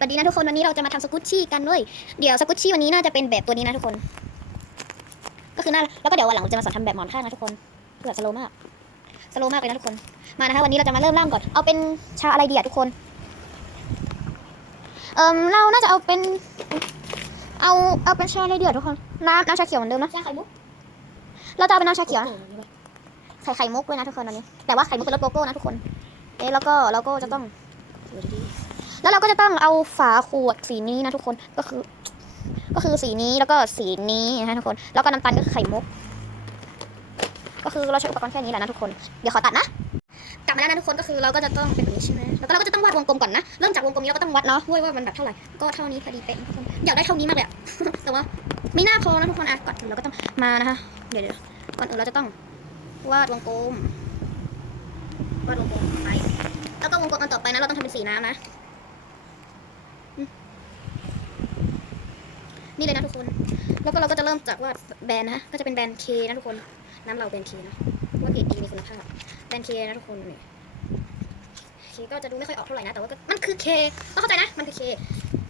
สวัสดีนะทุกคนวันนี้เราจะมาทำสกุชชี่กันด้วยเดี๋ยวสกุชชี่วันนี้น่าจะเป็นแบบตัวนี้นะทุกคน ก็คือน่าแล้วก็เดี๋ยววันหลังเราจะมาสอนทำแบบหมอนข้างนะทุกคนคือแบบสโลว์มากสโลว์มากเลยนะทุกคนมานะคะวันนี้เราจะมาเริ่มร่างก่อนเอาเป็นชาอะไรดีอะทุกคนเอิมเราน่าจะเอาเป็น เอาเอาเป็นชาอะไรดีอะทุกคนน้ำน้ำชาเขียวเหมือนเดิมนะชาไข่มุกเราจะเอาเป็นน้ำชาเขียวนะใส่ไข่มุกด้วยนะทุกคนวันนี้ แต่ว่าไข่มุกเป็นรสโกโก้นะทุกคนเอ๊ะแล้วก็เราก็จะต้อง แล้วเราก็จะต้องเอาฝาขวดสีนี้นะทุกคนก็คือ ก็คือสีนี้แล้วก็สีนี้นะทุกคน แล้วก็น้ำตาลก็คือไข่มุก ก็คือเราใช้อุปกรณ์แค่นี้แหละนะทุกคน เดี๋ยวขอตัดนะ กลับมาแล้วนะทุกคนก็คือเราก็จะต้องเป็นแบบนี้ใช่ไหมแล้วก็เราก็จะต้องวาดวงกลมก่อนนะ เริ่มจากวงกลมนี้เราก็ต้องวัดเนาะด้วยว่ามันแบบเท่าไหร่ ก็เท่านี้พอดีเป๊ะทุกคน อยากได้เท่านี้มากเลยอะแต่ว่าไม่น่าพอนะทุกคนอะก่อนอื่นเราก็ต้องมานะคะ เดี๋ยวเดี๋ยวก่อนอื่นเราจะต้องวาดวงกลมวาดวงกลมไป แล้วก็วงกลมอันต่อไปนะเราต้องทำเป็นสีน้ำนะ นี่เลยนะทุกคน แล้วก็เราก็จะเริ่มจากวาดแบรนด์นะก็จะเป็นแบรนด์เคนะทุกคน น้ำเราแบรนด์เคนะว่าเพจดีมีคุณภาพแบรนด์เคนะทุกคนนี่เคก็จะดูไม่ค่อยออกเท่าไหร่นะ แต่ว่ามันคือเคต้องเข้าใจนะ มันคือเค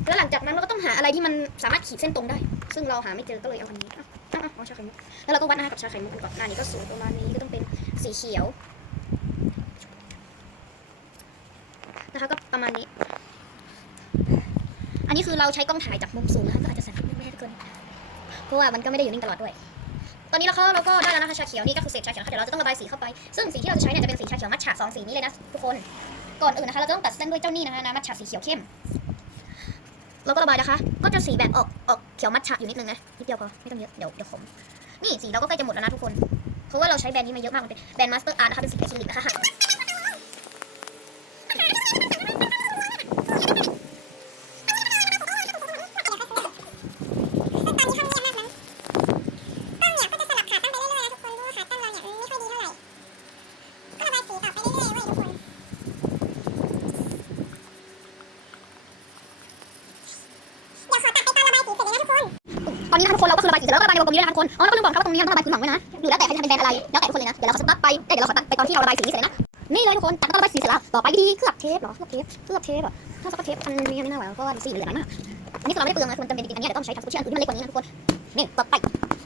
แล้วหลังจากนั้นเราก็ต้องหาอะไรที่มันสามารถขีดเส้นตรงได้ ซึ่งเราหาไม่เจอก็เลยเอาอันนี้อะอะอะเอชาไข่มุกแล้วเราก็วัดหน้ากับชาไข่มุกกันก่อนหน้านี้ก็สูงประมาณนี้ก็ต้องเป็นสีเขียวนะคะก็ประมาณนี้ อันนี้คือเราใช้กล้องถ่ายจากมุมสูงนะคะก็อาจจะสั่นนิดนึงไม่ให้ทุกคนเพราะว่ามันก็ไม่ได้อยู่นิ่งตลอดด้วย ตอนนี้เราก็เราก็ได้แล้วนะคะชาเขียวนี่ก็คือเศษชาเขียวนะคะเดี๋ยวเราจะต้องระบายสีเข้าไป ซึ่งสีที่เราจะใช้เนี่ยจะเป็นสีชาเขียวมัทฉะสองสีนี้เลยนะทุกคน ก่อนอื่นนะคะเราต้องตัดเส้นด้วยเจ้านี่นะคะน้ำมัทฉะสีเขียวเข้มเราก็ระบายนะคะ ก็จะสีแบบออกออกเขียวมัทฉะอยู่นิดนึงนะนิดเดียวพอไม่ต้องเยอะเดี๋ยวเดี๋ยวขมนี่สีเราก็ใกล้จะหมดแล้วนะทุกคนเพราะว่าเราใช้แบรนด์นี้มาเยอะมากมันเป็นแบรนด์มาสเตอร์อาร์นะคะเป็นสีอะคริลิกนะคะ ตอนนี้นะคะทุกคนเราก็คือระบายสีเสร็จแล้วก็ระบายในวงกลมนี้ด้วยนะคะทุกคน อ๋อแล้วก็ลืมบอกนะครับว่าตรงนี้ต้องระบายพื้นหลังด้วยนะหรือแล้วแต่ใครจะทำเป็นแบรนด์อะไร แล้วแต่ทุกคนเลยนะ เดี๋ยวเราขอสต็อปไปเอ้ยเดี๋ยวเราขอตัดไปตอนที่เราระบายสีนี้เสร็จนะ นี่เลยทุกคนตัดแล้วก็ระบายสีเสร็จแล้ว ต่อไปวิธีเคลือบเทปเหรอ เคลือบเทป เคลือบเทปเหรอถ้าสก็เทปอันนี้ไม่น่าไหวเพราะว่าสีเหลืองมากอันนี้คือเราไม่ได้เปลืองนะคือมันจำเป็นจริงๆอันนี้เดี๋ยวต้องใช้ทำสกุชชี่อันอื่นที่มันเล็กกว่านี้นะทุกคน นี่ต่อไป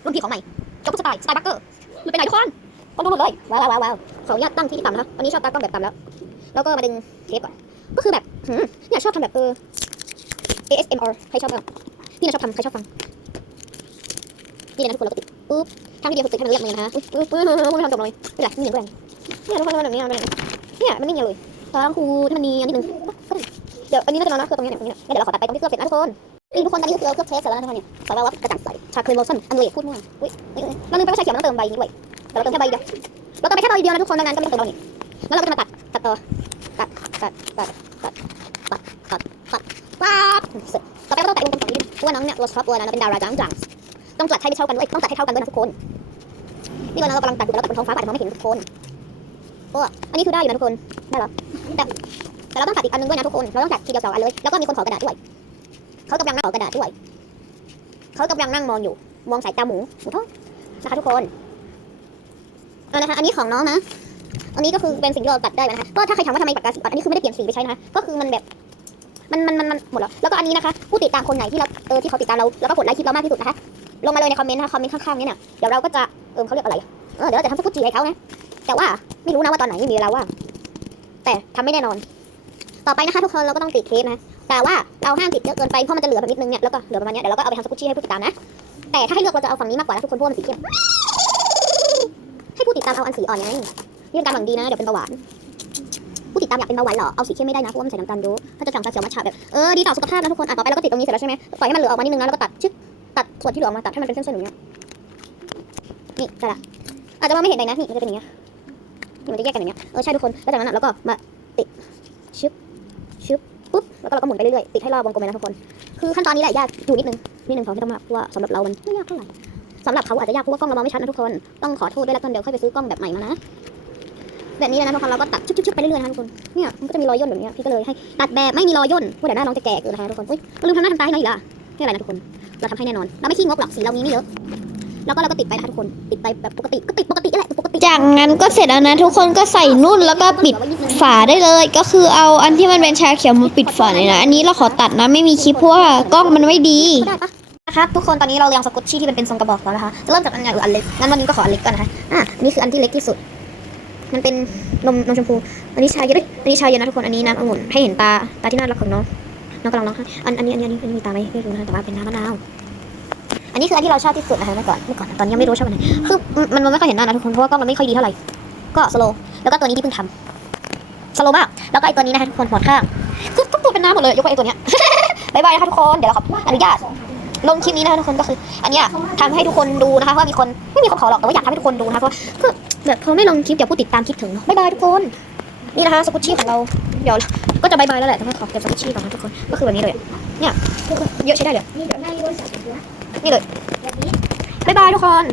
รุ่นพี่ของใหม่จบสไตล์สไตล์บัคเกอร์มันเป็นไหนทุกคนต้องดูหมดเลยว้าวว้าวว้าวขออนุญาตตั้งที่ต่ำนะครับอันนี้ชอบตากล้องแบบต่ำแล้ว แล้วก็มาดึงเทปก่อนก็คือแบบเนี่ยชอบทำแบบเออ ASMR ใครชอบบ้างพี่นะชอบทำใครชอบฟัง นี่นะทุกคนเราก็ติดปุ๊บทำทีเดียวติดให้มันเรียบเหมือนกันนะปุ๊บปุ๊บไม่ทำจบเลยไม่เปละไรนี่เหนียวด้วยเนี่ยทุกคนมันแบบนี้มันแบบนี้เนี่ยมันไม่เหนียวเลยตอนครูที่มันมีอันนี้หนึ่งเดี๋ยวอันนี้น่าจะนอนนะคือตรงนี้เนี่ยตรงนี้เนี่ยเดี๋ยวเราขอตัดไปตรงที่เสื้เสร็จนะทุกคนนี่ทุกคนตอนนี้คือเราเคลือบเทสร็จแล้วนะทุกคนเนี่ยสารวัตกระจ่างใสชาครีมโลชั่นอันนี้พูดมั่วอุ้ยเราลืมไปว่าชาเขียวมันต้องเติมใบนี้ด้วยแต่เราเติมแค่ใบเดียวเราเติมแค่ใบเดียวนะทุกคนดังนั้นก็ไม่เติมเราเนี่ยแล้วเราก็จะมาตัดตัดต่อตัดตัดตัดตัดตัดตัดตัดปั๊บเสร็จต่อไปก็ต้องแต่งวงกลมฝั่งนี้ว่าน้องเนี่ยเราชอบตัวนะเป็นดาราจังจัง ต้องตัดให้ไม่เท่ากันด้วยต้องตัดให้เท่ากันด้วยนะทุกคน นี่เรากำลังตัดอยู่แล้วตัดบนท้องฟ้าอาจจะมองไม่เห็นทุกคนก็อันนี้คือได้อยู่นะทุกคน ได้แล้วแต่แต่เราต้องตัดอีกอันนึงด้วยนะทุกคน เราต้องตัดทีเดียวสองอันเลย แล้วก็มีคนขอกระดาษด้วย เขากำลังนั่งขอกระดาษด้วย เขากำลังนั่งมองอยู่ มองสายตาหมูหมูทอดนะคะทุกคนเอานะคะ อันนี้ของน้องนะ อันนี้ก็คือเป็นสิ่งที่เราตัดได้แล้วนะคะ ก็ถ้าใครถามว่าทำไมปากกาสีปัดอันนี้คือไม่ได้เปลี่ยนสีไปใช้นะคะ ก็คือมันแบบมันมันมันหมดแล้ว แล้วก็อันนี้นะคะ ผู้ติดตามคนไหนที่เราเออที่เขาติดตามเรา แล้วก็กดไลค์คลิปเรามากที่สุดนะคะ ลงมาเลยในคอมเมนต์นะคะคอมเมนต์ข้างๆนี้เนี่ยเดี๋ยวเราก็จะเออเขาเรียกอะไรเออเดี๋ยวเราจะทำสกุตจีให้เขานะแต่ว่าไม่รู้นะว่าตอนไหนไม่มีเวลาว่างแต่ทำไม่แน่นอน ต่อไปนะคะทุกคนเราก็ต้องติดเทปนะแต่ว่าเราห้ามติดเยอะเกินไปเพราะมันจะเหลือแบบนิดนึงเนี่ยแล้วก็เหลือประมาณเนี้ยเดี๋ยวเราก็เอาไปทำสกุตชี่ให้ผู้ติดตามนะ แต่ถ้าให้เลือกเราจะเอาฝั่งนี้มากกว่านะทุกคนเพราะว่ามันสีเข้มให้ผู้ติดตามเอาอันสีอ่อนไงยื่นการหวังดีนะเดี๋ยวเป็นเบาหวานผู้ติดตามอยากเป็นเบาหวานเหรอเอาสีเข้มไม่ได้นะเพราะว่ามันใส่น้ำตาลเยอะถ้าจะสั่งชาเขียวมัทฉะแบบเออดีต่อสุขภาพนะทุกคนอะต่อไปเราก็ติดตรงนี้เสร็จแล้วใช่ไหมปล่อยให้มันเหลือออกมานิดนึงนะแล้วก็ตัดชึก ตัดส่วนที่เหลือออกมาตัดให้มันเป็นเส้นๆอย่างเงี้ยนี่ใช่ละอาจจะมองไม่เห็นเลยนะนี่มันจะเป็นอย่างเงี้ยนี่มันจะแยกกันอย่างเงี้ยเออใช่ทุกคนแล้วจากนั้นอะเราก็มาติดชึบชึบปุ๊บแล้วก็เราก็หมุนไปเรื่อยๆติดให้รอบวงกลมเลยนะทุกคนคือขั้นตอนนี้แหละยากอยู่นิดนึงนิดนึงพอไม่ต้องมากเพราะว่าสำหรับเรามันไม่ยากเท่าไหร่สำหรับเขาอาจจะยากเพราะว่ากล้องเรามองไม่ชัดนะทุกคนต้องขอโทษด้วยแล้วกันเดี๋ยวค่อยไปซื้อกล้องแบบใหม่มานะแบบนี้เลยนะทุกคนเราก็ตัดชึบๆไปเรื่อยๆนะทุกคนเนี่ยมันก็จะมีรอยย่นแบบนี้พี่ก็เลยให้ตัดแบบไม่มีรอยย่นว่าเดี๋ยวหน้าน้องจะแก่เกินนะคะทุกคนอุ้ยลืมทำหน้าทำตาให้หน่อยอีกละแค่ไรนะทุกคน เราทำให้แน่นอน เราไม่ขี้งกหรอกสีเรามีไม่เยอะ แล้วก็เราก็ติดไปนะคะทุกคน ติดไปแบบปกติ ก็ติดปกตินั่นแหละปกติจากนั้นก็เสร็จแล้วนะทุกคนก็ใส่นุ่นแล้วก็ปิดฝาได้เลย ก็คือเอาอันที่มันเป็นชาเขียวมาปิดฝาเลยนะ อันนี้เราขอตัดนะไม่มีคลิปเพราะว่ากล้องมันไม่ดีได้ปะนะครับทุกคนตอนนี้เราเรียงสกุตชี่ที่เป็นเป็นทรงกระบอกแล้วนะคะจะเริ่มจากอันใหญ่หรืออันเล็กงั้นวันนี้ก็ขออันเล็กก่อนนะคะอะอันนี้คืออันที่เล็กที่สุด มันเป็นนมนมชมพู อันนี้ชาเย็นเอ้ยอันนี้ชาเย็นนะทุกคนอันนี้น้ำองุ่นให้เห็นตาตาที่น่ารักของน้อง น้องกำลังร้องไห้อันอันนี้อันนี้อันนี้มีตาไหมไม่รู้นะแต่ว่าเป็นน้ำมะนาว อันนี้คืออันที่เราชอบที่สุดนะคะเมื่อก่อนเมื่อก่อนตอนนี้ยังไม่รู้ชอบอันไหนคือมันมันไม่ค่อยเห็นหน้านะทุกคนเพราะว่ากล้องมันไม่ค่อยดีเท่าไหร่ก็สโลแล้วก็ตัวนี้ที่เพิ่งทำสโลมากแล้วก็ไอตัวนี้นะคะทุกคนหมอนข้างคือทุกตัวเป็นน้ำหมดเลยยกเว้นไอตัวเนี้ยบายบายนะคะทุกคนเดี๋ยวเราขออนุญาตลงคลิปนี้นะคะทุกคนก็คือ อันนี้ทำให้ทุกคนดูนะคะว่ามีคนไม่มีคนขอหรอกแต่ว่าอยากทำให้ทุกคนดูนะคะเพราะแบบพอไม่ลงคลิปเดี๋ยวผู้ติดตามคิดถึงเนาะบายบายทุกคน นี่นะคะสกุชชี่ของเรา เดี๋ยวก็จะบายบายแล้วแหละแต่ว่าขอเก็บสกุชชี่ก่อนนะทุกคน ก็คือแบบนี้เลยเนี่ยเยอะใช้ได้เลยนี่เลยบายบายทุกคน